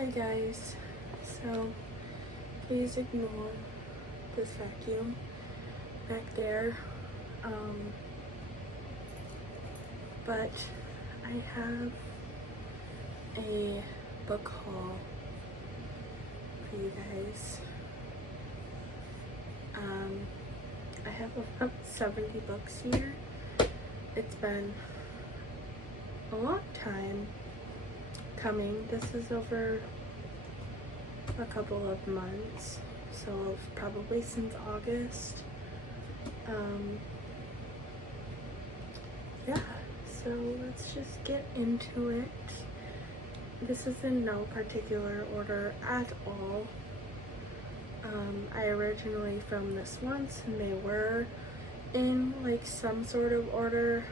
Hi guys, so please ignore this vacuum back there, but I have a book haul for you guys. I have about 70 books here. It's been a long time coming. This is over a couple of months, so probably since August. Yeah, so let's just get into it. This is in no particular order at all. I originally filmed this once and they were in like some sort of order,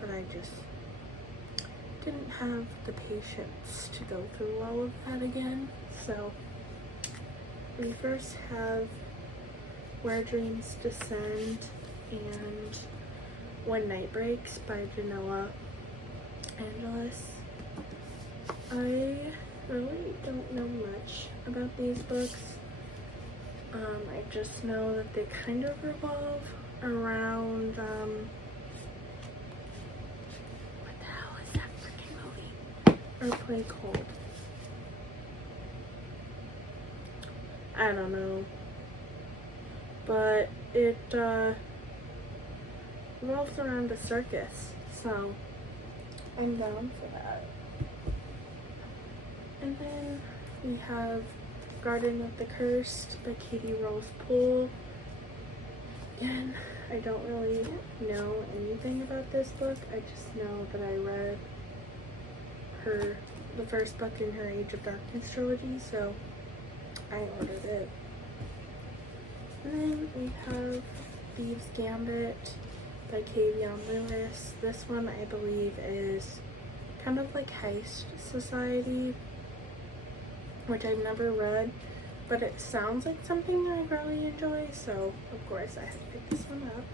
but I just didn't have the patience to go through all of that again. So we first have Where Dreams Descend and When Night Breaks by Genoa Angelis. I really don't know much about these books. I just know that they kind of revolve around what the hell is that freaking movie? Or Play Cold. I don't know. But it revolves around a circus, so I'm down for that. And then we have Garden of the Cursed by Katie Rose Poole. Again, I don't really know anything about this book. I just know that I read the first book in her Age of Darkness trilogy, so I ordered it. And then we have Thieves Gambit by Kavion Lewis. This one I believe is kind of like Heist Society, which I've never read, but it sounds like something I really enjoy, so of course I had to pick this one up.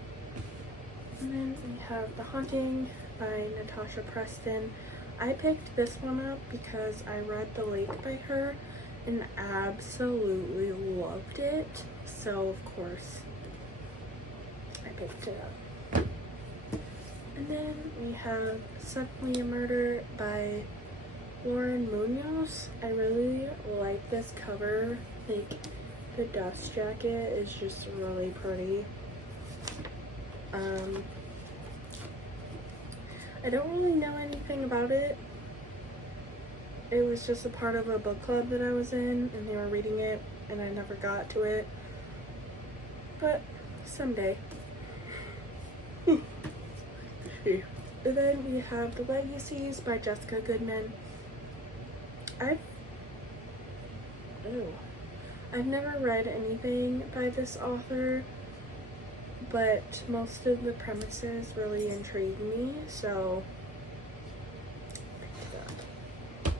And then we have The Haunting by Natasha Preston. I picked this one up because I read The Lake by her and absolutely loved it, so of course I picked it up. And then we have Suddenly a Murder by Lauren Munoz. I really like this cover. Like, the dust jacket is just really pretty. I don't really know anything about it. It was just a part of a book club that I was in, and they were reading it, and I never got to it. But someday. And then we have The Legacies by Jessica Goodman. I've never read anything by this author, but most of the premises really intrigue me, so I picked it up.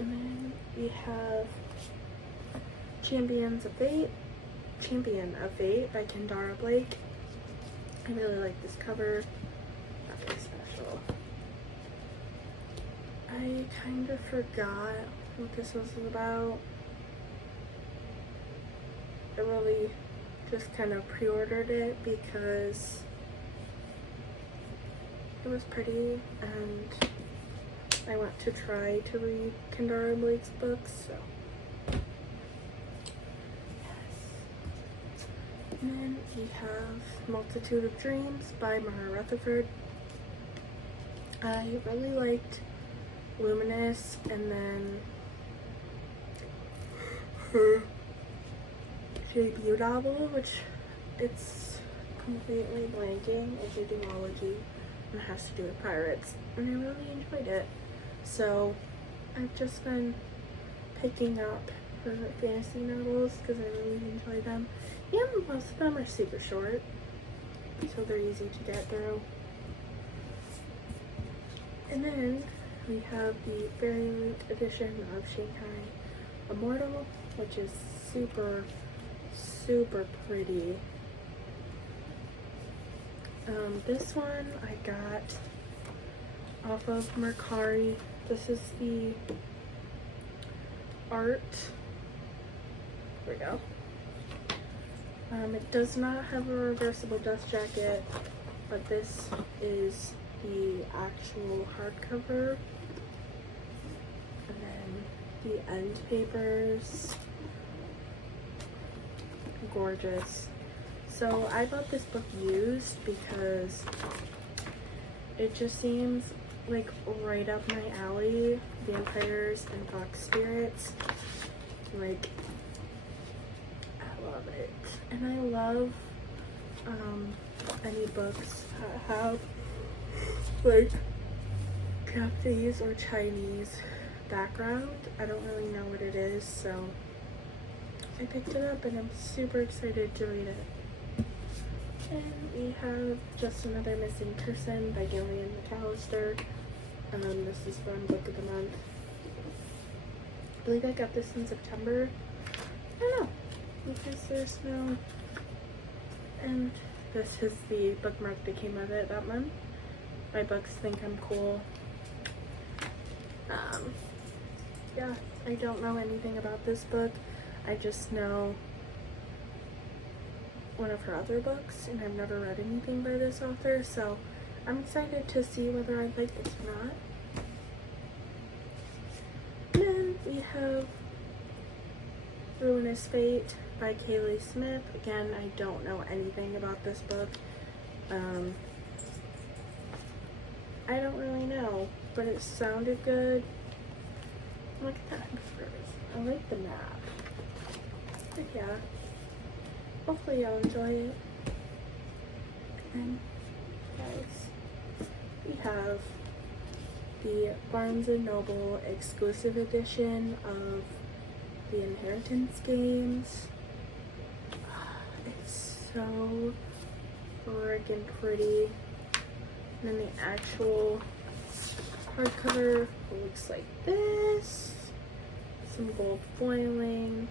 And then we have Champion of Fate by Kendara Blake. I really like this cover. Nothing special. I kind of forgot what this was about. I really just kind of pre-ordered it because it was pretty and I want to try to read Kendara Blake's books, so yes. And then we have Multitude of Dreams by Mara Rutherford. I really liked Luminous, and then her debut novel, which it's completely blanking. It's a duology and it has to do with pirates, and I really enjoyed it. So I've just been picking up her fantasy novels because I really enjoy them, and most of them are super short, so they're easy to get through. And then we have the Fairy Loot edition of Shanghai Immortal, which is super pretty. This one I got off of Mercari. This is the art. Here we go. It does not have a reversible dust jacket, but this is the actual hardcover. And then the end papers. Gorgeous. So I bought this book used because it just seems like right up my alley. Vampires and fox spirits. Like, I love it. And I love any books that have like Japanese or Chinese background. I don't really know what it is, so I picked it up and I'm super excited to read it. And we have Just Another Missing Person by Gillian McAllister. This is from Book of the Month. I believe I got this in September. I don't know, because there's no... And this is the bookmark that came with it that month. My books think I'm cool. Yeah, I don't know anything about this book. I just know one of her other books, and I've never read anything by this author, so I'm excited to see whether I like this or not. And then we have Ruinous Fate by Kaylee Smith. Again, I don't know anything about this book. I don't really know, but it sounded good. Look at that. I like the map. But yeah, hopefully y'all enjoy it. And guys, we have the Barnes & Noble exclusive edition of the Inheritance games. It's so freaking pretty. And then the actual hardcover looks like this. Some gold foiling.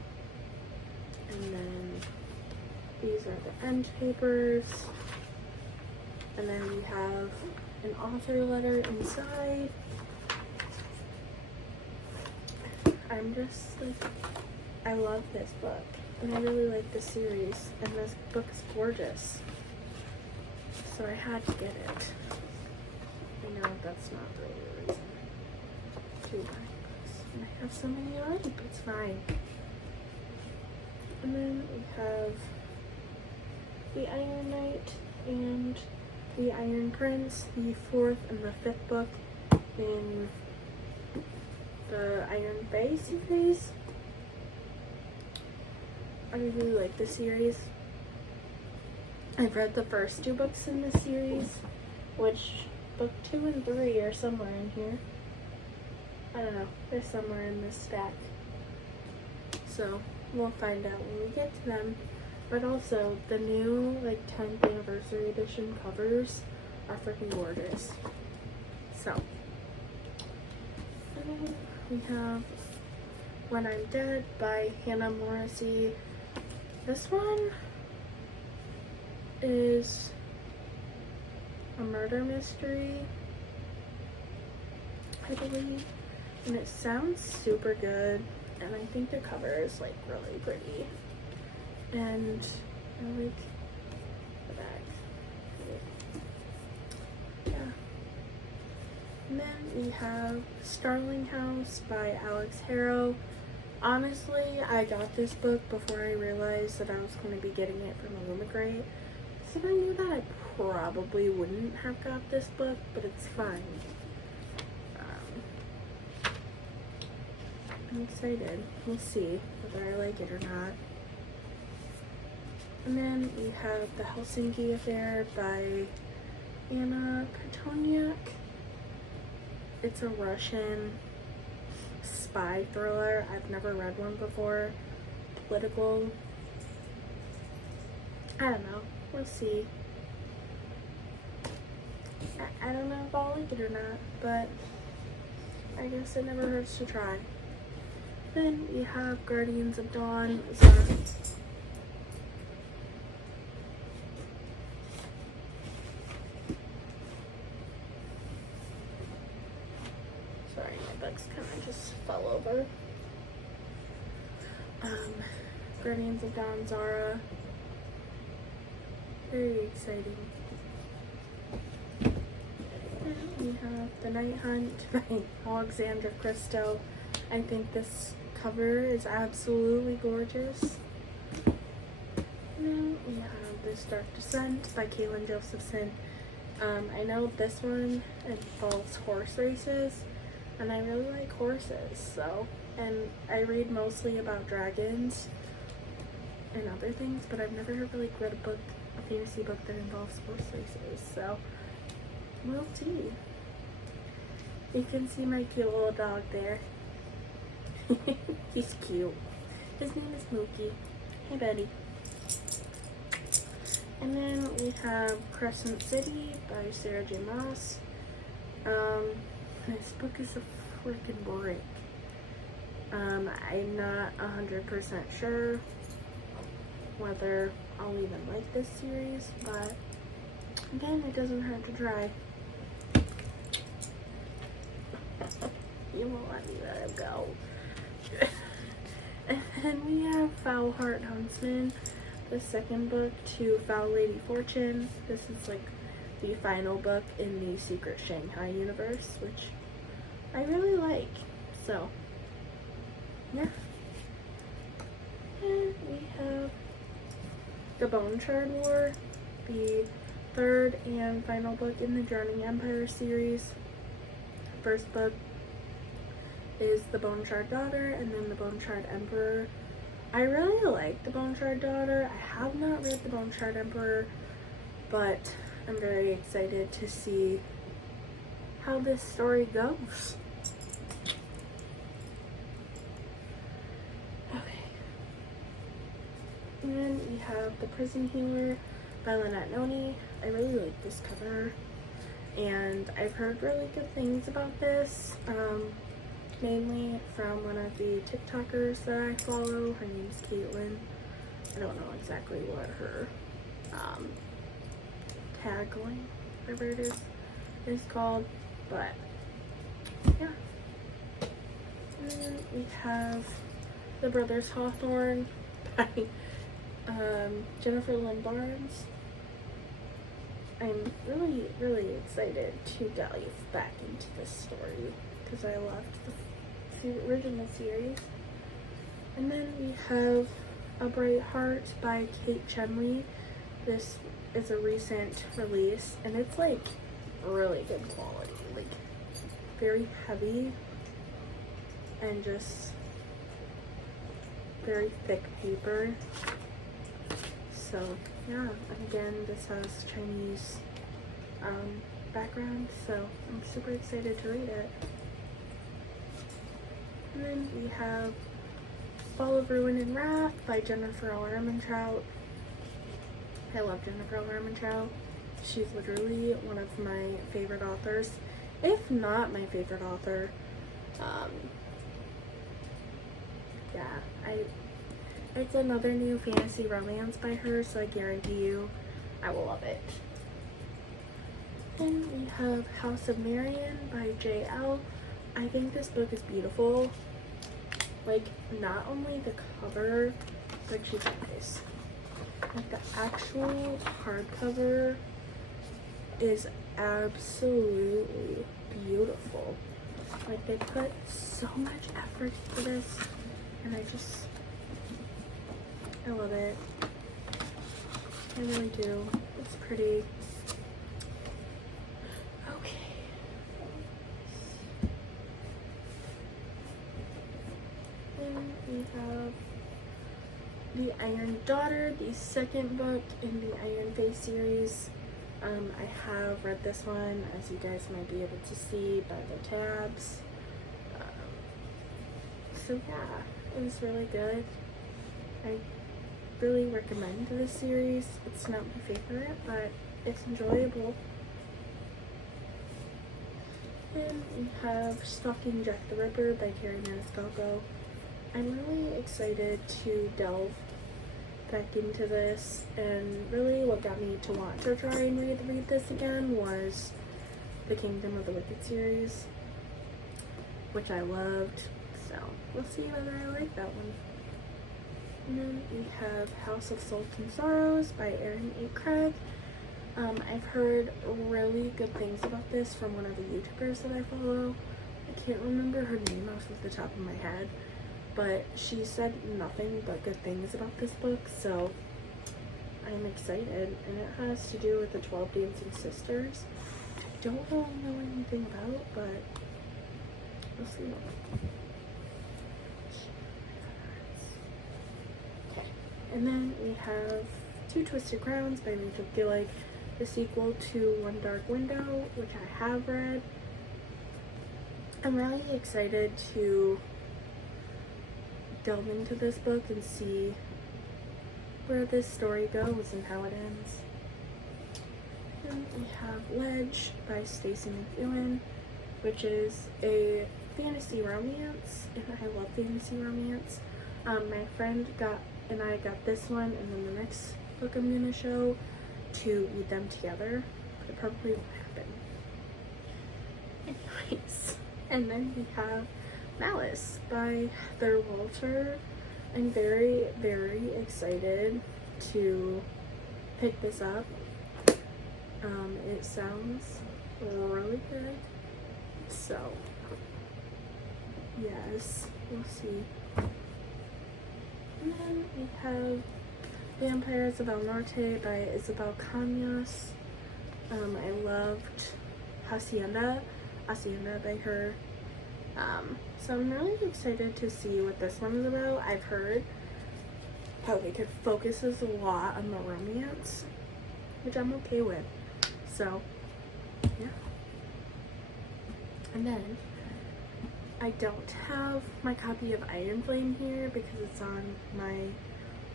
And then these are the end papers. And then we have an author letter inside. I'm just like, I love this book. And I really like the series. And this book is gorgeous. So I had to get it. I know that's not really the reason to buy books. And I have so many already, but it's fine. And then we have the Iron Knight and the Iron Prince, the 4th and the 5th book in the Iron Bay series. I really like this series. I've read the first 2 books in this series, which book 2 and 3 are somewhere in here. I don't know, they're somewhere in this stack. So we'll find out when we get to them. But also, the new 10th anniversary edition covers are freaking gorgeous. So, and then we have When I'm Dead by Hannah Morrissey. This one is a murder mystery, I believe, and it sounds super good, and I think the cover is really pretty, and I like the back. Yeah. And then we have Starling House by Alex Harrow. Honestly, I got this book before I realized that I was going to be getting it from Illumicrate. So if I knew that, I probably wouldn't have got this book, but it's fine. I'm excited. We'll see whether I like it or not. And then we have The Helsinki Affair by Anna Petoniak. It's a Russian spy thriller. I've never read one before. Political. I don't know. We'll see. I don't know if I'll like it or not, but I guess it never hurts to try. Then we have Guardians of Dawn. Sorry, my books kind of just fell over. Um, Guardians of Dawn Zara. Very exciting. And we have The Night Hunt by Alexandra Christo. I think this cover is absolutely gorgeous. And then we have This Dark Descent by Kaylin Josephson. I know this one involves horse races, and I really like horses, so, and I read mostly about dragons and other things, but I've never really read a fantasy book that involves horse races, so we'll see. You can see my cute little dog there. He's cute. His name is Mookie. Hey, buddy. And then we have Crescent City by Sarah J. Maas. This book is a freaking brick. I'm not 100% sure whether I'll even like this series, but again, it doesn't hurt to try. You won't let me let him go. And then we have Foul Heart Huntsman, the second book to Foul Lady Fortune. This is like the final book in the Secret Shanghai universe, which I really like. So, yeah. And we have The Bone Shard War, the third and final book in the Drowning Empire series. First book is The Bone Shard Daughter, and then The Bone Shard Emperor. I really like The Bone Shard Daughter. I have not read The Bone Shard Emperor, but I'm very excited to see how this story goes. Okay. And then we have The Prison Healer by Lynette Noni. I really like this cover, and I've heard really good things about this. Mainly from one of the TikTokers that I follow. Her name's Caitlin. I don't know exactly what her tagline, whatever it is called, but yeah. And then we have The Brothers Hawthorne by Jennifer Lynn Barnes. I'm really, really excited to dive back into this story because I loved the original series. And then we have A Bright Heart by Kate Chenley. This is a recent release, and it's like really good quality, like very heavy and just very thick paper. So yeah, and again, this has Chinese background, so I'm super excited to read it. And then we have Fall of Ruin and Wrath by Jennifer L. Ehrmantraut. I love Jennifer L. Ehrmantraut. She's literally one of my favorite authors, if not my favorite author. Yeah, it's another new fantasy romance by her, so I guarantee you I will love it. Then we have House of Marion by J.L. I think this book is beautiful. Like, not only the cover, but you guys, like the actual hardcover is absolutely beautiful. Like, they put so much effort into this, and I love it. I really do. It's pretty. We have The Iron Daughter, the second book in the Iron Face series. I have read this one, as you guys might be able to see by the tabs. So yeah, it was really good. I really recommend this series. It's not my favorite, but it's enjoyable. And we have Stalking Jack the Ripper by Carrie Maniscalco. I'm really excited to delve back into this, and really what got me to want to try and read this again was the Kingdom of the Wicked series, which I loved, so we'll see whether I like that one. And then we have House of Salt and Sorrows by Erin A. Craig. I've heard really good things about this from one of the YouTubers that I follow. I can't remember her name off of the top of my head, but she said nothing but good things about this book, so I'm excited. And it has to do with the 12 Dancing Sisters. I don't really know anything about, but we'll see. Okay. And then we have Two Twisted Crowns by Rachel Gillig, the sequel to One Dark Window, which I have read. I'm really excited to delve into this book and see where this story goes and how it ends. And we have Ledge by Stacey McEwen, which is a fantasy romance, and I love fantasy romance. My friend and I got this one, and then the next book I'm gonna show, to read them together. It probably won't happen. Anyways, and then we have Malice by Heather Walter. I'm very, very excited to pick this up. It sounds really good. So, yes, we'll see. And then we have Vampires of El Norte by Isabel Cañas. I loved Hacienda by her. So I'm really excited to see what this one is about. I've heard how it focuses a lot on the romance, which I'm okay with. So, yeah. And then, I don't have my copy of Iron Flame here because it's on my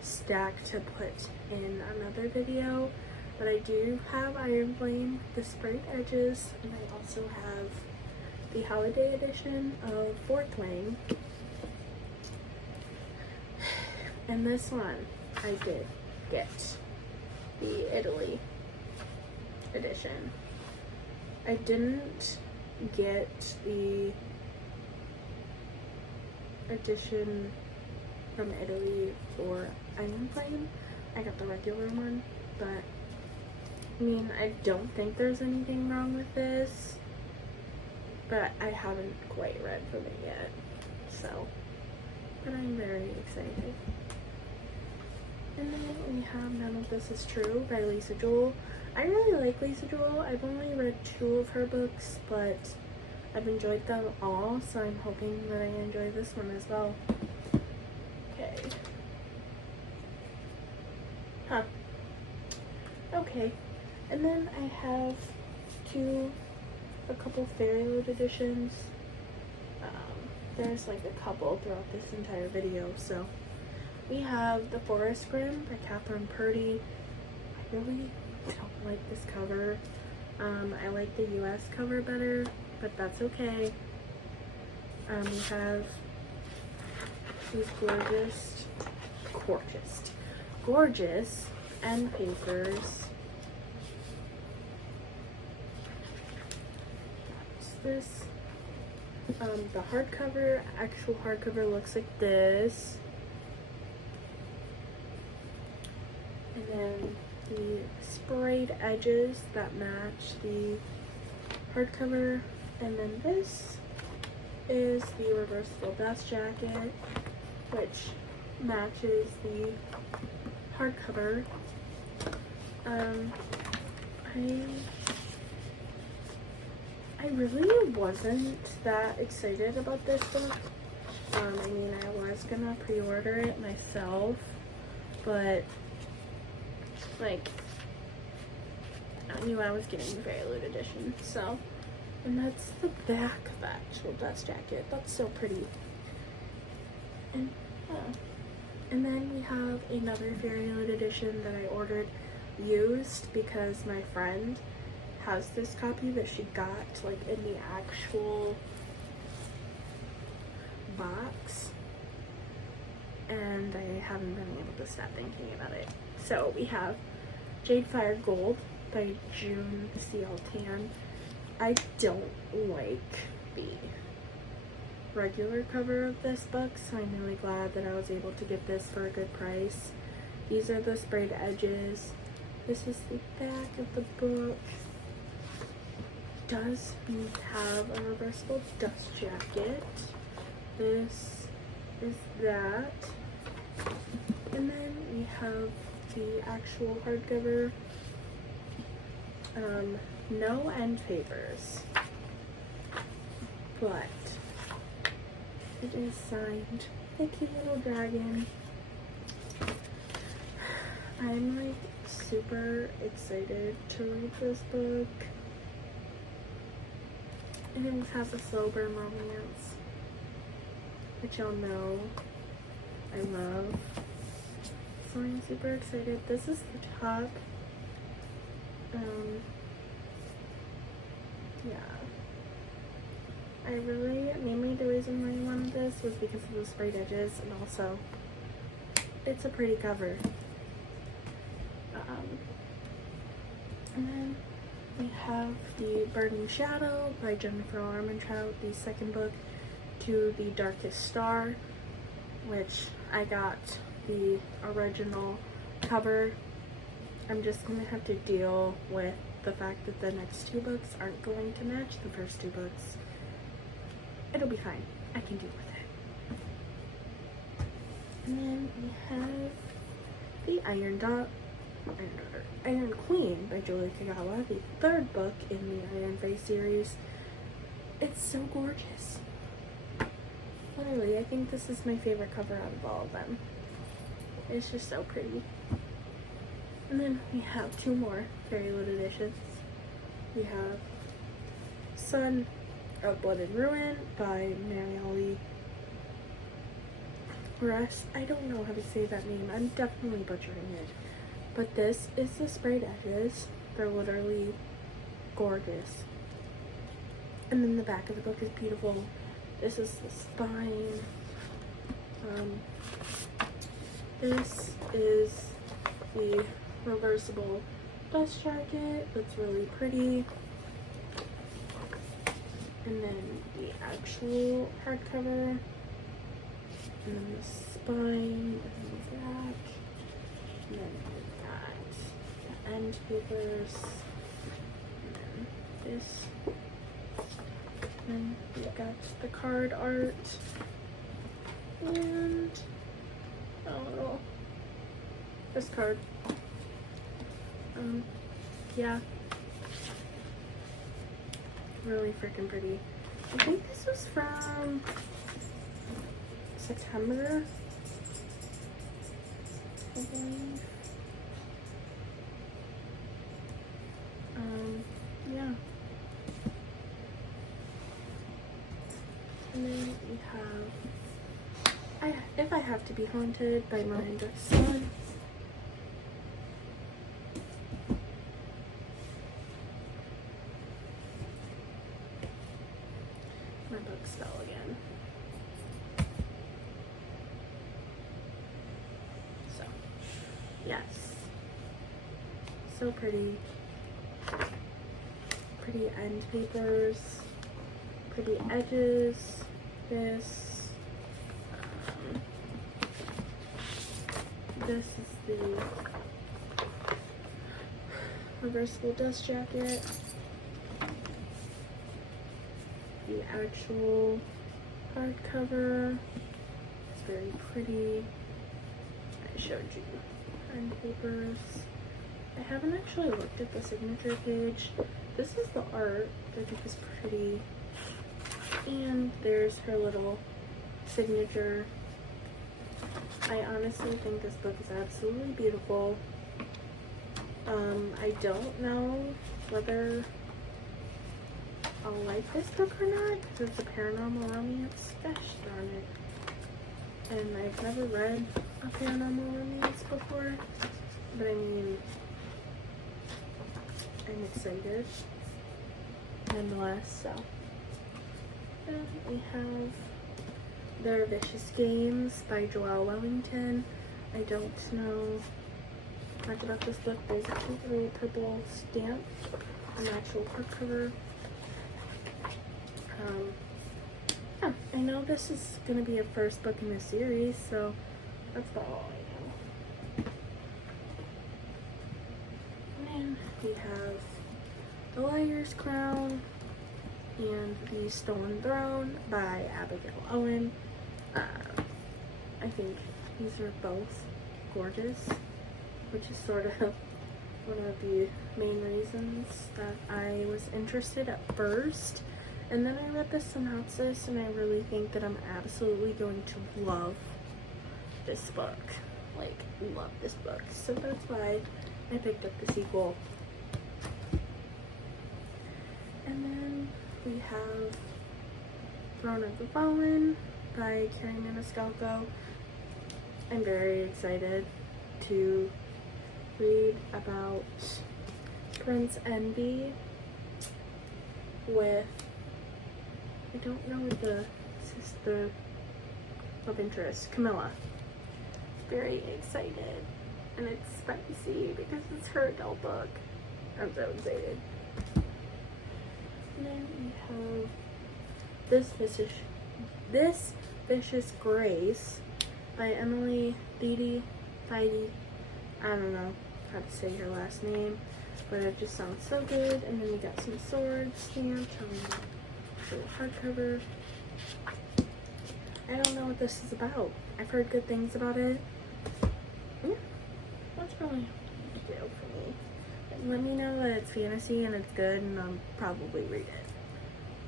stack to put in another video, but I do have Iron Flame, the sprayed edges, and I also have the holiday edition of Fourth Wing. And this one I did get the Italy edition. I didn't get the edition from Italy for Iron Flame. I got the regular one, but I mean, I don't think there's anything wrong with this, but I haven't quite read from it yet, so, but I'm very excited. And then we have None of This Is True by Lisa Joel. I really like Lisa Joel. I've only read 2 of her books, but I've enjoyed them all, so I'm hoping that I enjoy this one as well. Okay. Huh. Okay. And then I have a couple Fairyloot editions. There's like a couple throughout this entire video, so. We have The Forest Grimm by Catherine Purdy. I really don't like this cover. I like the US cover better, but that's okay. We have these gorgeous end papers. What's this? The hardcover, actual hardcover looks like this. And then the sprayed edges that match the hardcover. And then this is the reversible dust jacket, which matches the hardcover. I really wasn't that excited about this book. I mean, I was gonna pre-order it myself, but like, I knew I was getting the Fairyloot edition, so. And that's the back of the actual dust jacket. That's so pretty. And and then we have another Fairyloot edition that I ordered used because my friend has this copy that she got like in the actual box, and I haven't been able to stop thinking about it. So we have Jade Fire Gold by June C.L. Tan. I don't like the regular cover of this book, so I'm really glad that I was able to get this for a good price. These are the sprayed edges. This is the back of the book. It does have a reversible dust jacket. This is that. And then we have the actual hardcover. No end papers, but it is signed a cute little dragon. I'm like super excited to read this book. And it has a slow burn romance, which y'all know I love. So I'm super excited. This is the top. Yeah. Mainly the reason why I wanted this was because of the sprayed edges, and also it's a pretty cover. And then we have the Burning Shadow by Jennifer Armentrout, the second book to The Darkest Star, which I got the original cover. I'm just gonna have to deal with the fact that the next two books aren't going to match the first two books. It'll be fine. I can deal with it. And then we have the Iron Queen by Julie Kagawa, the third book in the Iron Face series. It's so gorgeous. Literally, I think this is my favorite cover out of all of them. It's just so pretty. And then we have two more Fairy Lit editions. We have Son of Blood and Ruin by Mariali Rest. I don't know how to say that name. I'm definitely butchering it. But this is the sprayed edges. They're literally gorgeous. And then the back of the book is beautiful. This is the spine. This is the reversible dust jacket. That's really pretty. And then the actual hardcover. And then the spine. And then the back. And then the end papers. And then this. And we got the card art. And I don't know. This card. Yeah. Really freaking pretty. I think this was from September, I believe. Yeah. And then we have If I Have to Be Haunted by Miranda Sun. My book fell again. So, yes. So pretty. Pretty end papers. Pretty edges. This is the reversible dust jacket. The actual hardcover. It's very pretty. I showed you end papers. I haven't actually looked at the signature page. This is the art that I think is pretty. And there's her little signature. I honestly think this book is absolutely beautiful. I don't know whether I'll like this book or not, because it's a paranormal romance. Gosh darn it. And I've never read a paranormal romance before, but I mean, I'm excited nonetheless. So, and we have Their Vicious Games by Joelle Wellington. I don't know much about this book. There's a cute little purple stamp, an actual hardcover. Yeah, I know this is going to be a first book in the series, so that's about all I know. And then we have The Liar's Crown and The Stolen Throne by Abigail Owen. I think these are both gorgeous, which is sort of one of the main reasons that I was interested at first. And then I read the synopsis and I really think that I'm absolutely going to love this book. Like, love this book. So that's why I picked up the sequel. And then we have Throne of the Fallen by Carrie Maniscalco. I'm very excited to read about Prince Envy with, I don't know what the sister of interest, Camilla. Very excited, and it's spicy because it's her adult book. I'm so excited. And then we have This Vicious Grace by Emily Beattie. I don't know how to say her last name, but it just sounds so good. And then we got some swords stamped on the hardcover. I don't know what this is about. I've heard good things about it. Yeah, that's probably a deal for me. And let me know that it's fantasy and it's good, and I'll probably read it.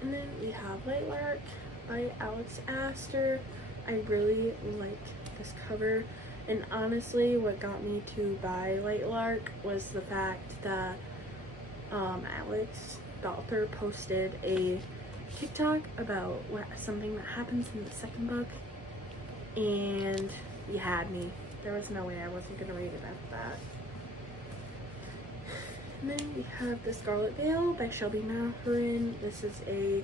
And then we have Lightlark by Alex Astor. I really like this cover. And honestly, what got me to buy Lightlark was the fact that Alex, the author, posted a TikTok about something that happens in the second book, and you had me. There was no way I wasn't going to read it after that. And then we have The Scarlet Veil by Shelby Matherin. This is a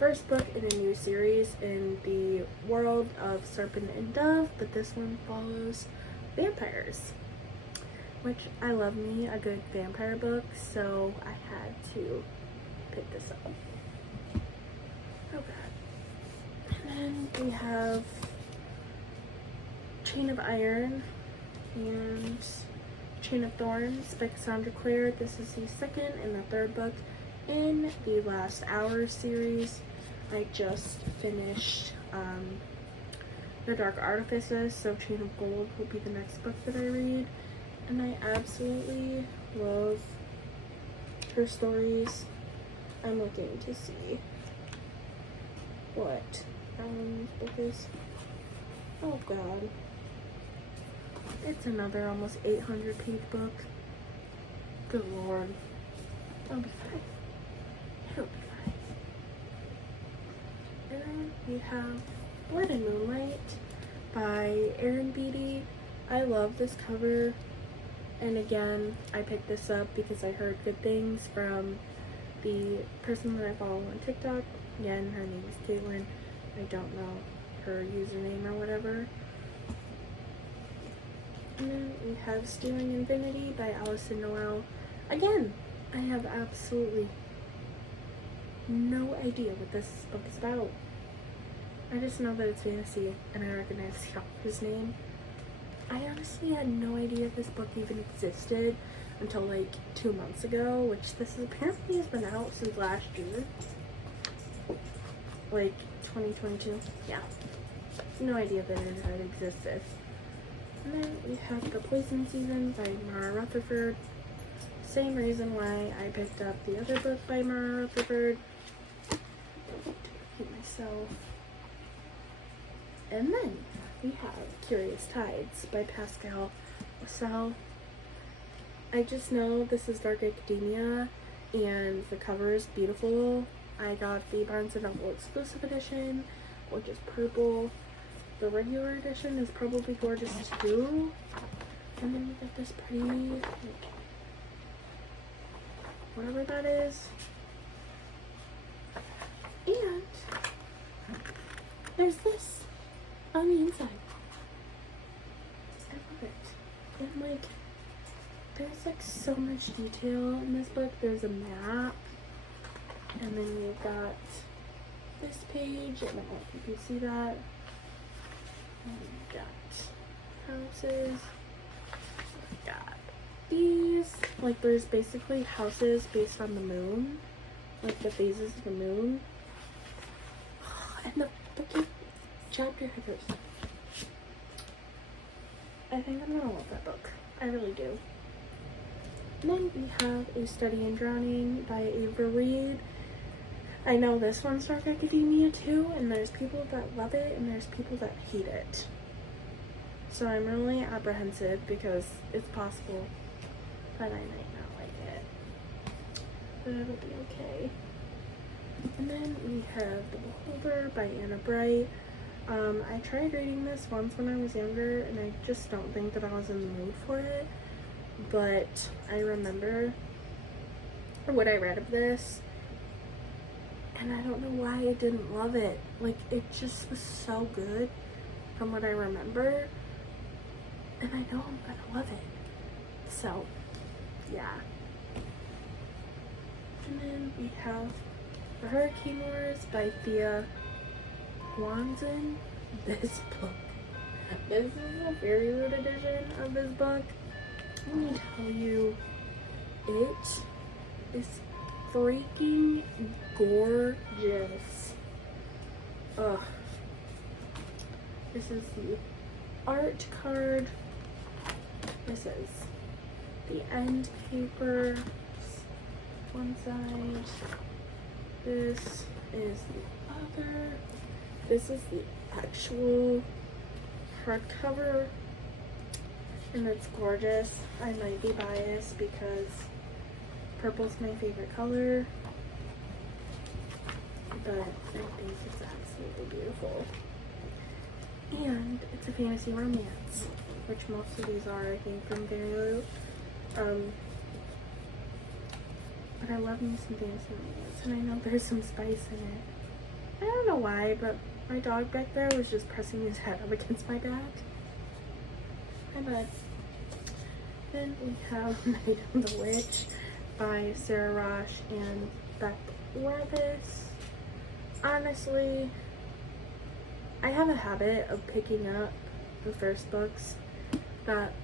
first book in a new series in the world of Serpent and Dove, but this one follows vampires, which I love me a good vampire book, so I had to pick this up. Oh god. And then we have Chain of Iron and Chain of Thorns by Cassandra Clare. This is the second and the third book in the Last Hour series. I just finished The Dark Artifices, so Chain of Gold will be the next book that I read. And I absolutely love her stories. I'm looking to see what Alan's book is. Oh god. It's another almost 800 page book. Good lord. I'll be fine. It'll be fine. And then we have Blood and Moonlight by Erin Beattie. I love this cover. And again, I picked this up because I heard good things from the person that I follow on TikTok. Again, her name is Caitlin. I don't know her username or whatever. And then we have Stealing Infinity by Alison Noel. Again, I have absolutely no idea what this book is about. I just know that it's fantasy and I recognize the author's name. I honestly had no idea this book even existed until like 2 months ago, which this apparently has been out since last year. Like 2022. Yeah. No idea that it had existed. And then we have The Poison Season by Mara Rutherford. Same reason why I picked up the other book by Mara Rutherford. Hit myself. And then we have Curious Tides by Pascal Lassalle. I just know this is Dark Academia and the cover is beautiful. I got the Barnes & Noble exclusive edition, which is purple. The regular edition is probably gorgeous too. And then we got this pretty, like, whatever that is. And there's this on the inside. I love it. And like, there's like so much detail in this book. There's a map, and then you've got this page. I don't know if you can see that. We got houses. We got these. Like, there's basically houses based on the moon. Like, the phases of the moon. And the fucking chapter covers. I think I'm gonna love that book. I really do. And then we have A Study in Drowning by Ava Reed. I know this one's dark academia too, and there's people that love it and there's people that hate it. So I'm really apprehensive because it's possible that I might not like it. But it'll be okay. And then we have The Beholder by Anna Bright. I tried reading this once when I was younger, and I just don't think that I was in the mood for it. But I remember what I read of this, and I don't know why I didn't love it. Like, it just was so good from what I remember, and I know I'm gonna love it. So, yeah. And then we have The Hurricane Wars by Thea Guanzin. This book. This is a very rude edition of this book. Let me tell you, it is freaking gorgeous. Ugh. This is the art card. This is the end paper. One side. This is the other. This is the actual hardcover, and it's gorgeous. I might be biased because purple's my favorite color, but I think it's absolutely beautiful. And it's a fantasy romance, which most of these are, I think, from Fairy. But I love me some fantasy romance, and I know there's some spice in it. I don't know why, but my dog back there was just pressing his head up against my back. Hi, bud. Then we have Night of the Witch by Sarah Rosh and Beth Levis. Honestly, I have a habit of picking up the first books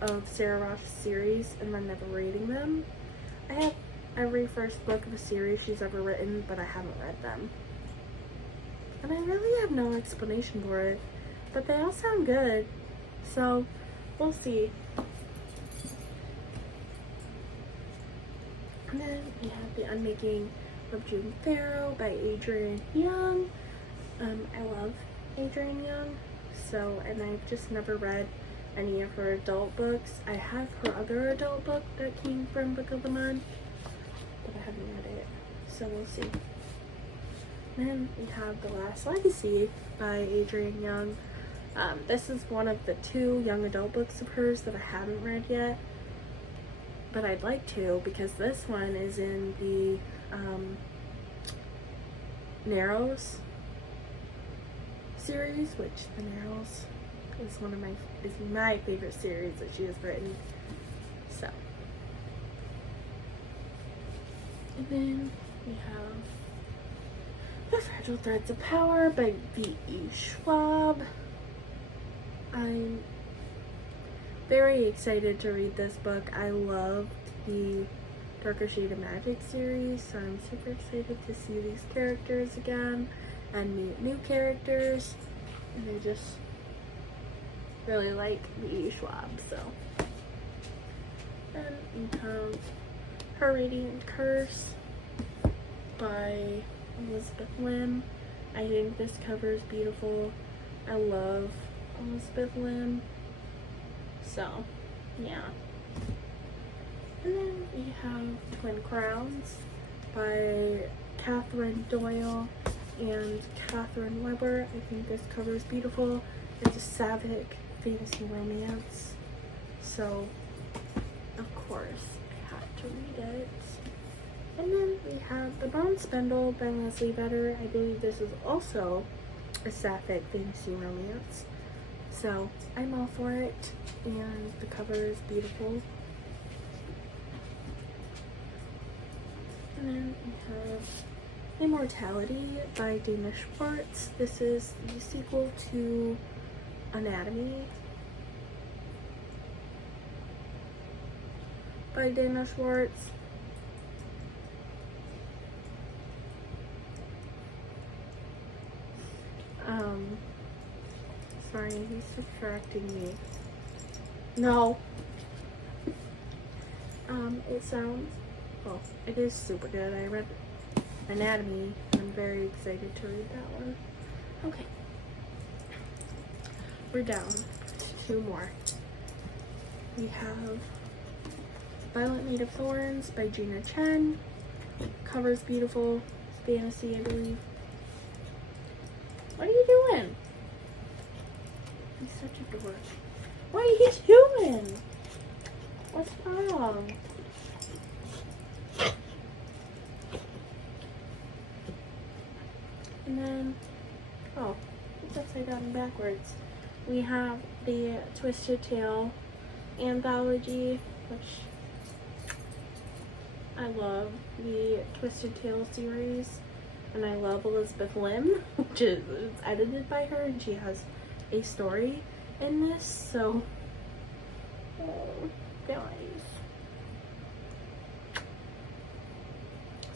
of Sarah Rosh's series and then never reading them. I have every first book of a series she's ever written, but I haven't read them. And I really have no explanation for it, but they all sound good, so we'll see. And then we have The Unmaking of June Farrow by Adrienne Young. I love Adrienne Young, and I've just never read any of her adult books. I have her other adult book that came from Book of the Month, but I haven't read it, so we'll see. Then we have The Last Legacy by Adrienne Young. This is one of the 2 young adult books of hers that I haven't read yet, but I'd like to, because this one is in the Narrows series, which the Narrows is my favorite series that she has written. So, and then we have The Fragile Threads of Power by V.E. Schwab. I'm very excited to read this book. I loved the Darker Shade of Magic series, so I'm super excited to see these characters again and meet new characters. And I just really like V.E. Schwab, so. Then we have Her Radiant Curse by Elizabeth Lim. I think this cover is beautiful. I love Elizabeth Lim. So, yeah. And then we have Twin Crowns by Catherine Doyle and Catherine Weber. I think this cover is beautiful. It's a sapphic fantasy romance. So, of course, I had to read it. And then we have The Bone Spindle by Leslie Vedder. I believe this is also a sapphic fantasy romance. So, I'm all for it. And the cover is beautiful. And then we have Immortality by Dana Schwartz. This is the sequel to Anatomy by Dana Schwartz. Sorry, he's distracting me. No. It sounds, well, it is super good. I read Anatomy, and I'm very excited to read that one. Okay. We're down to 2 more. We have Violet Made of Thorns by Gina Chen. Cover's beautiful. Fantasy, I believe. What are you doing? He's such a dork. What are you doing? What's wrong? And then, oh, it's upside down and backwards. We have the Twisted Tale anthology, which I love the Twisted Tale series, and I love Elizabeth Lim, which is edited by her, and she has a story in this, so, oh, guys.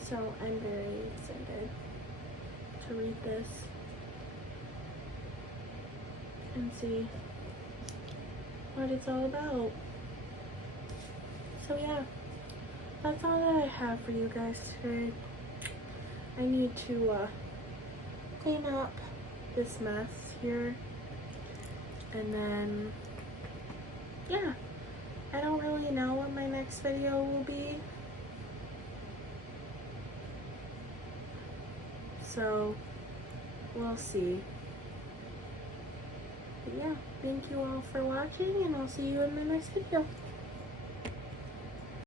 So I'm very excited to read this and see what it's all about. So yeah, that's all that I have for you guys today. I need to clean up this mess here, and then yeah, I don't really know what my next video will be, so we'll see. But yeah, thank you all for watching, and I'll see you in my next video.